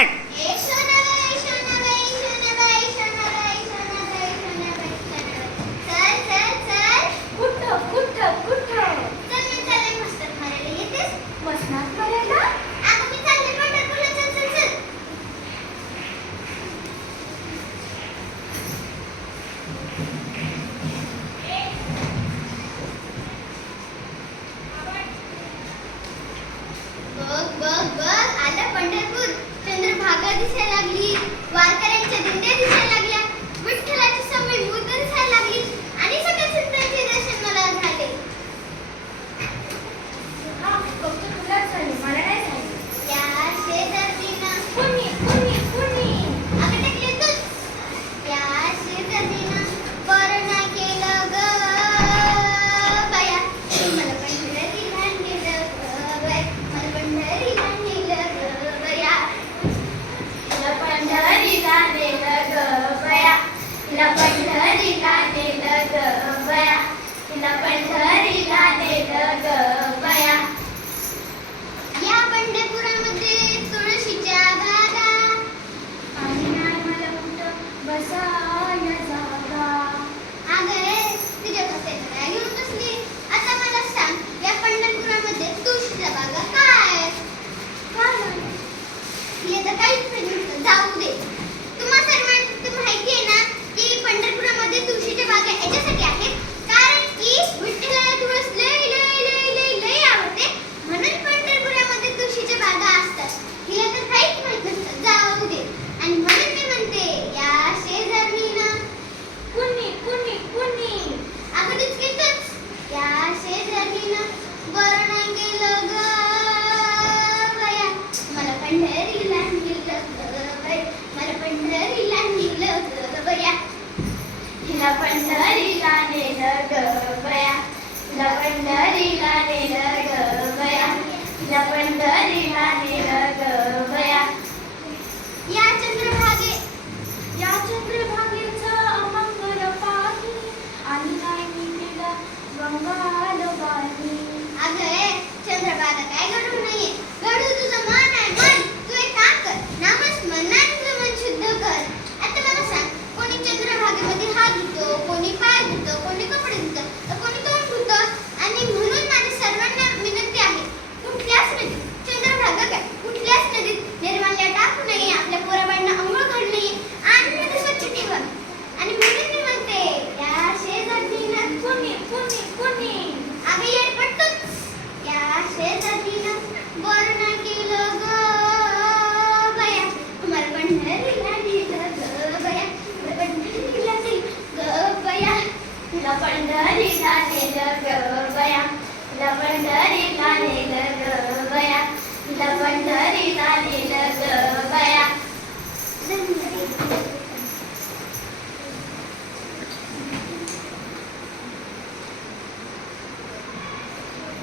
Start. आलं पंढरपूर. चंद्रभागा दिसायला लागली, वारकऱ्यांच्या दिंड्या दिसायला लागल्या, विठ्ठलाची सवय मूर्त दिसायला लागली आणि सगळ्या संतांचे दर्शन मला झाले. फक्त तुलाच झाले, मला नाही झाले. या शेजारीनं कुणी कुणी कुणी अगं टाकले तूच. या शेजारीनं बरं नाही केलं ग बाया, मला पंढरीला नेलं ग बाया, मला पंढरीला नेलं ग बाया, मला पंढरीला नेलं ग बाया, तिला पंढरीला नेलं ग बाया, तिला पंढरीला नेलं ग बाया. या पंढरपुरामध्ये तुळशीच्या बागा आणि नाही मला कुठं बसायला जागा. अगं रे, तुझ्या कशाला काय घेऊन बसली? आता मला सांग, या पंढरपुरामध्ये तुळशीच्या बागा काय? हे तर काहीच नाही, जाऊ दे. तुम्हा सर्वांना माहिती आहे ना की पंढरपुरामध्ये तुळशीच्या बागा याच्यासाठी आहेत कारण की विठ्ठलाला तुळस लय लय लय लय लय आवडते, म्हणून पंढरपुरामध्ये तुळशीच्या बागा असतात. हिला तर काहीच माहित नसतं, जाऊ दे. आणि म्हणून मी म्हणते, या शेजारीनं कुणी कुणी कुणी अगं दुचकीतच. या शेजारीनं बरं नाही गेलं ग बाया, मला पंढरीला नेलं ग बाया, मला पंढरीला नेलं ग बाया, हिला पंढरीला नेलं ग बाया, हिला पंढरीला नेलं ग बाया, हिला पंढरीला नेलं ग बाया. या चंद्रभागेचा अमंगल पाही आणि नाही मी तिला बंगाल बाही. अगं चंद्रभागा काय घडू नाहीये, घडू तुझं मन आहे मन. तू एक काम कर, नामस्मरणाने तुझं मन शुद्ध कर. आता मला सांग, कोणी चंद्रभागेमध्ये हात धुतो, कोणी पाय धुतो, कोणी कपडे धुतं, तर कोणी तोंड धुतं. आणि म्हणून माझ्या सर्वांना विनंती आहे, कुठल्याच नदीत, चंद्रभागा काय कुठल्याच नदीत निर्माल्य टाकू नये, आपल्या पोराबाळांना अंघोळ घालू नये आणि नदी स्वच्छ ठेवा. आणि म्हणून मी म्हणते, या शेजारीनं कुणी कुणी कुणी अगं येड पडतोच. या शेजारीनं बरं नाही केलं ग बाया, मला पंढरीला नेलं ग बाया, मला पंढरीला नेलं ग बाया, तुला पंढरीला नेलं ग बाया, तुला पंढरीला नेलं ग